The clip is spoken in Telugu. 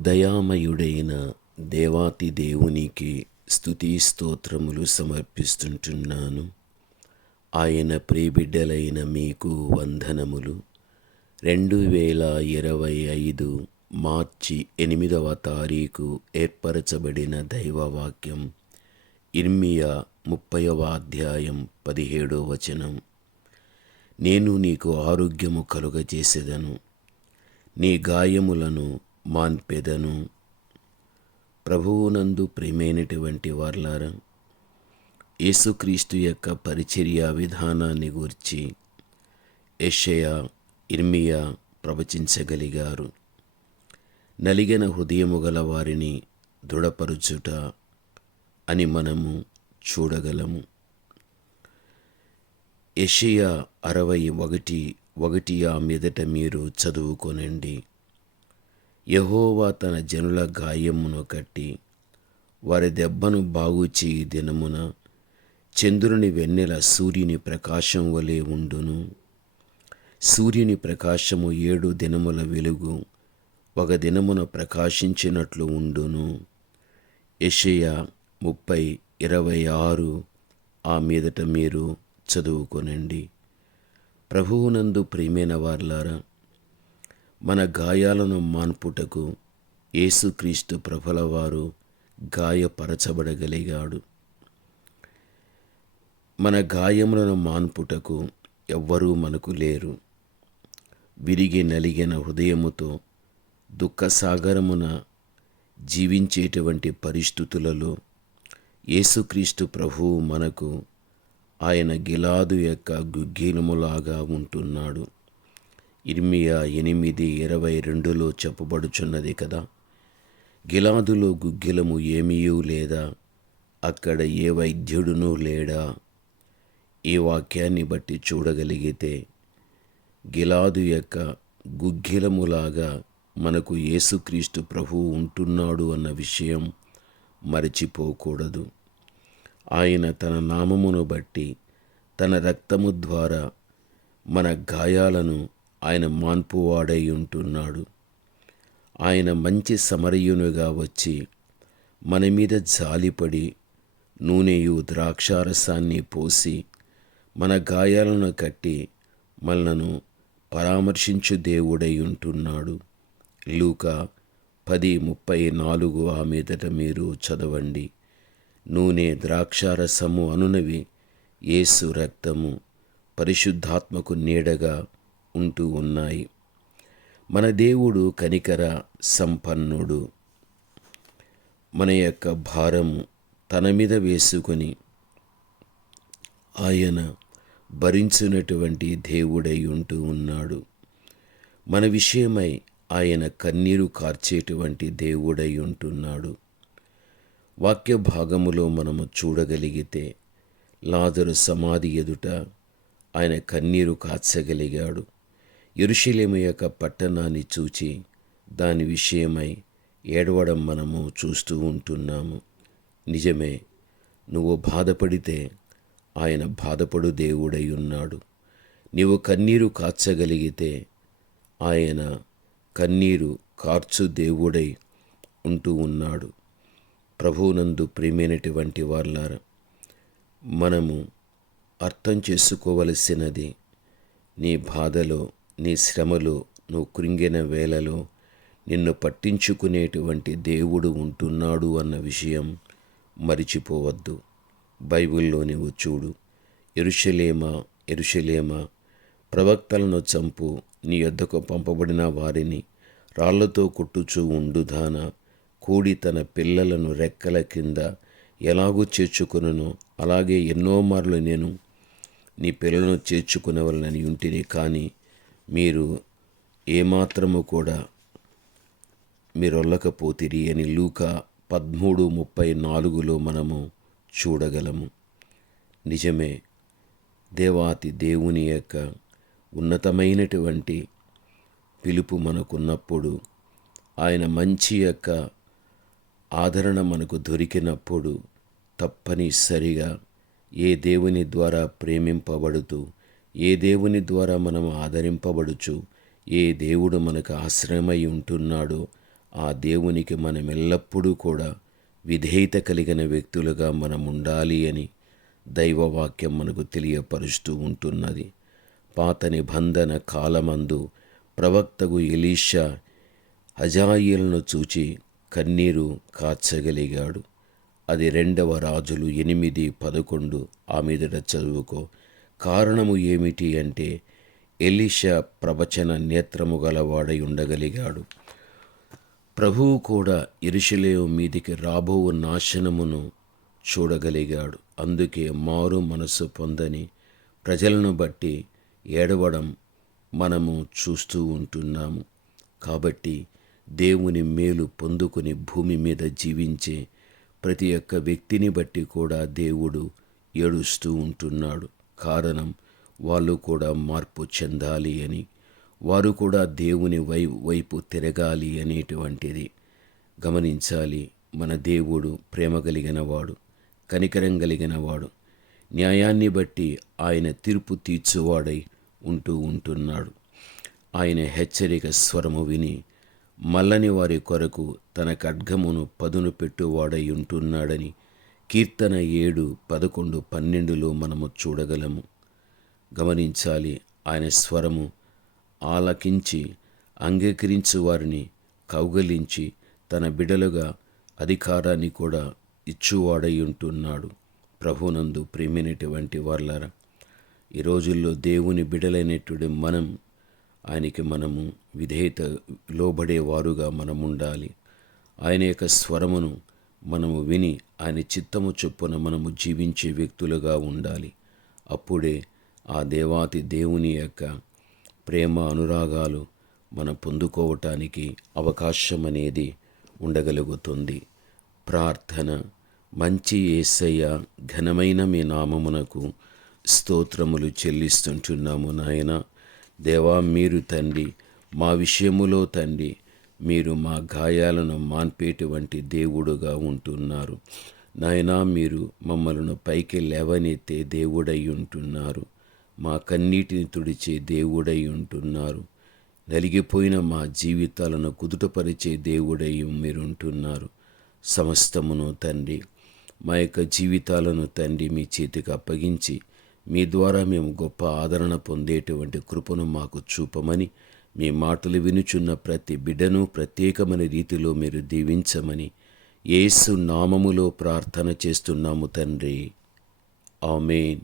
దయామయుడైన దేవాతి దేవునికి స్థుతి స్తోత్రములు సమర్పిస్తుంటున్నాను. ఆయన ప్రియబిడ్డలైన మీకు వందనములు. రెండు వేల ఇరవై ఐదు మార్చి ఎనిమిదవ తారీఖు ఏర్పరచబడిన దైవవాక్యం ఇర్మియా ముప్పైవ అధ్యాయం పదిహేడో వచనం. నేను నీకు ఆరోగ్యము కలుగజేసేదను. నీ గాయములను మాన్పెదను ప్రభువునందు ప్రేమైనటువంటి వార్లారా యేసుక్రీస్తు యొక్క పరిచర్య విధానాన్ని గూర్చి యషయ ఇర్మియా ప్రవచించగలిగారు. నలిగిన హృదయము గల వారిని దృఢపరుచుట అని మనము చూడగలము. యషయ అరవై ఒకటి ఒకటి ఆ మీదట మీరు చదువుకొనండి. యహోవా తన జనుల గాయమును కట్టి వారి దెబ్బను బాగు చేయి దినమున చంద్రుని వెన్నెల సూర్యుని ప్రకాశం వలె ఉండును. సూర్యుని ప్రకాశము ఏడు దినముల వెలుగు ఒక దినమున ప్రకాశించినట్లు ఉండును. యెషయా ముప్పై ఇరవై ఆరు ఆ మీదట మీరు చదువుకొనండి. ప్రభువునందు ప్రియమైన వార్లారా మన గాయాలను మాన్పుటకు యేసుక్రీస్తు ప్రభలవారు గాయపరచబడగలిగాడు. మన గాయములను మాన్పుటకు ఎవ్వరూ మనకు లేరు. విరిగి నలిగిన హృదయముతో దుఃఖసాగరమున జీవించేటువంటి పరిస్థితులలో యేసుక్రీస్తు ప్రభువు మనకు ఆయన గిలాదు యొక్క గుగ్గిలములాగా ఉంటున్నాడు. ఇర్మియా ఎనిమిది ఇరవై రెండులో చెప్పబడుచున్నది కదా. గిలాదులో గుగ్గిలము ఏమీయూ లేదా? అక్కడ ఏ వైద్యుడునూ లేడా? ఈ వాక్యాన్ని బట్టి చూడగలిగితే గిలాదు యొక్క గుగ్గిలములాగా మనకు యేసుక్రీస్తు ప్రభువు ఉంటున్నాడు అన్న విషయం మరచిపోకూడదు. ఆయన తన నామమును బట్టి తన రక్తము ద్వారా మన గాయాలను ఆయన మాన్పువాడై ఉంటున్నాడు. ఆయన మంచి సమరయునుగా వచ్చి మన మీద జాలిపడి నూనెయు ద్రాక్షారసాన్ని పోసి మన గాయాలను కట్టి మనలను పరామర్శించు దేవుడై ఉంటున్నాడు. లూక పది ముప్పై నాలుగు ఆ మీదట మీరు చదవండి. నూనె ద్రాక్షారసము అనునవి యేసు రక్తము పరిశుద్ధాత్మకు నీడగా ఉంటూ ఉన్నాయి. మన దేవుడు కనికర సంపన్నుడు. మన యొక్క భారము తన మీద వేసుకొని ఆయన భరించినటువంటి దేవుడై ఉంటూ ఉన్నాడు. మన విషయమై ఆయన కన్నీరు కార్చేటువంటి దేవుడై ఉంటున్నాడు. వాక్య భాగములో మనము చూడగలిగితే లాజరు సమాధి ఎదుట ఆయన కన్నీరు కార్చగలిగాడు. ఎరుషలేము యొక్క పట్టణాన్ని చూచి దాని విషయమై ఏడవడం మనము చూస్తూ ఉంటున్నాము. నిజమే నువ్వు బాధపడితే ఆయన బాధపడు దేవుడై ఉన్నాడు. నీవు కన్నీరు కార్చగలిగితే ఆయన కన్నీరు కార్చు దేవుడై ఉంటూ ఉన్నాడు. ప్రభువునందు ప్రేమైనటువంటి వాళ్ళారా మనము అర్థం చేసుకోవలసినది నీ బాధలో నీ శ్రమలో నువ్వు కృంగిన వేళలో నిన్ను పట్టించుకునేటువంటి దేవుడు ఉంటున్నాడు అన్న విషయం మరిచిపోవద్దు. బైబిల్లో నీవు చూడు. ఎరుషలేమ ఎరుషలేమా ప్రవక్తలను చంపు నీ యొద్దకు పంపబడిన వారిని రాళ్ళతో కొట్టుచూ ఉండుదాన కూడి తన పిల్లలను రెక్కల కింద ఎలాగూ చేర్చుకునను అలాగే ఎన్నో మార్లు నేను నీ పిల్లలను చేర్చుకునేవాళ్ళని ఉంటిని కానీ మీరు ఏమాత్రము కూడా మీరొల్లకపోతిరి అని లూక పదమూడు ముప్పై నాలుగులో మనము చూడగలము. నిజమే దేవాతి దేవుని యొక్క ఉన్నతమైనటువంటి పిలుపు మనకున్నప్పుడు ఆయన మంచి యొక్క ఆదరణ మనకు దొరికినప్పుడు తప్పనిసరిగా ఏ దేవుని ద్వారా ప్రేమింపబడుతూ ఏ దేవుని ద్వారా మనం ఆదరింపబడుచు ఏ దేవుడు మనకు ఆశ్రయమై ఉంటున్నాడో ఆ దేవునికి మనం ఎల్లప్పుడూ కూడా విధేయత కలిగిన వ్యక్తులుగా మనం ఉండాలి అని దైవవాక్యం మనకు తెలియపరుస్తూ ఉంటున్నది. పాత నిబంధన కాలమందు ప్రవక్తకు ఎలీషా హజాయిలను చూచి కన్నీరు కార్చగలిగాడు అది రెండవ రాజులు ఎనిమిది పదకొండు ఆ మీదట చదువుకో. కారణము ఏమిటి అంటే ఎలీషా ప్రవచన నేత్రము గలవాడై ఉండగలిగాడు. ప్రభువు కూడా ఇరుషులేవు మీదికి రాబోవు నాశనమును చూడగలిగాడు. అందుకే మారు మనసు పొందని ప్రజలను బట్టి ఏడవడం మనము చూస్తూ ఉంటున్నాము. కాబట్టి దేవుని మేలు పొందుకుని భూమి మీద జీవించే ప్రతి ఒక్క వ్యక్తిని బట్టి కూడా దేవుడు ఏడుస్తూ ఉంటున్నాడు. కారణం వాళ్ళు కూడా మార్పు చెందాలి అని వారు కూడా దేవుని వై వైపు తిరగాలి అనేటువంటిది. గమనించాలి మన దేవుడు ప్రేమ కలిగినవాడు కనికరం కలిగినవాడు న్యాయాన్ని బట్టి ఆయన తీర్పు తీర్చువాడై ఉంటూ ఉంటున్నాడు. ఆయన హెచ్చరిక స్వరము విని మల్లని వారి కొరకు తన ఖడ్గమును పదును పెట్టువాడై ఉంటున్నాడని కీర్తన ఏడు పదకొండు పన్నెండులో మనము చూడగలము. గమనించాలి ఆయన స్వరము ఆలకించి అంగీకరించు వారిని కౌగలించి తన బిడలుగా అధికారాన్ని కూడా ఇచ్చువాడై ఉంటున్నాడు ప్రభునందు ప్రేమైనటువంటి వాళ్ళరా ఈ రోజుల్లో దేవుని బిడలైనటువంటి మనం ఆయనకి మనము విధేయత లోబడేవారుగా మనం ఉండాలి ఆయన యొక్క స్వరమును మనము విని ఆయన చిత్తము చొప్పున మనము జీవించే వ్యక్తులుగా ఉండాలి. అప్పుడే ఆ దేవాతి దేవుని యొక్క ప్రేమ అనురాగాలు మనం పొందుకోవటానికి అవకాశం అనేది ఉండగలుగుతుంది. ప్రార్థన. మంచి ఏసయ్య ఘనమైన మీ నామమునకు స్తోత్రములు చెల్లిస్తుంటున్నాము నాయన. దేవా మీరు తండ్రి మా విషయములో తండ్రి మీరు మా గాయాలను మాన్పేటువంటి దేవుడుగా ఉంటున్నారు. నాయనా మీరు మమ్మలను పైకి లేవనెత్తే దేవుడై ఉంటున్నారు మా కన్నీటిని తుడిచే దేవుడై ఉంటున్నారు నలిగిపోయిన మా జీవితాలను కుదుటపరిచే దేవుడై మీరుంటున్నారు. సమస్తమును తండ్రి మా యొక్క జీవితాలను తండ్రి మీ చేతికి అప్పగించి మీ ద్వారా మేము గొప్ప ఆదరణ పొందేటువంటి కృపను మాకు చూపమని మీ మాటలు వినుచున్న ప్రతి బిడ్డను ప్రత్యేకమైన రీతిలో మీరు దీవించమని యేసు నామములో ప్రార్థన చేస్తున్నాము తండ్రి. ఆమెన్.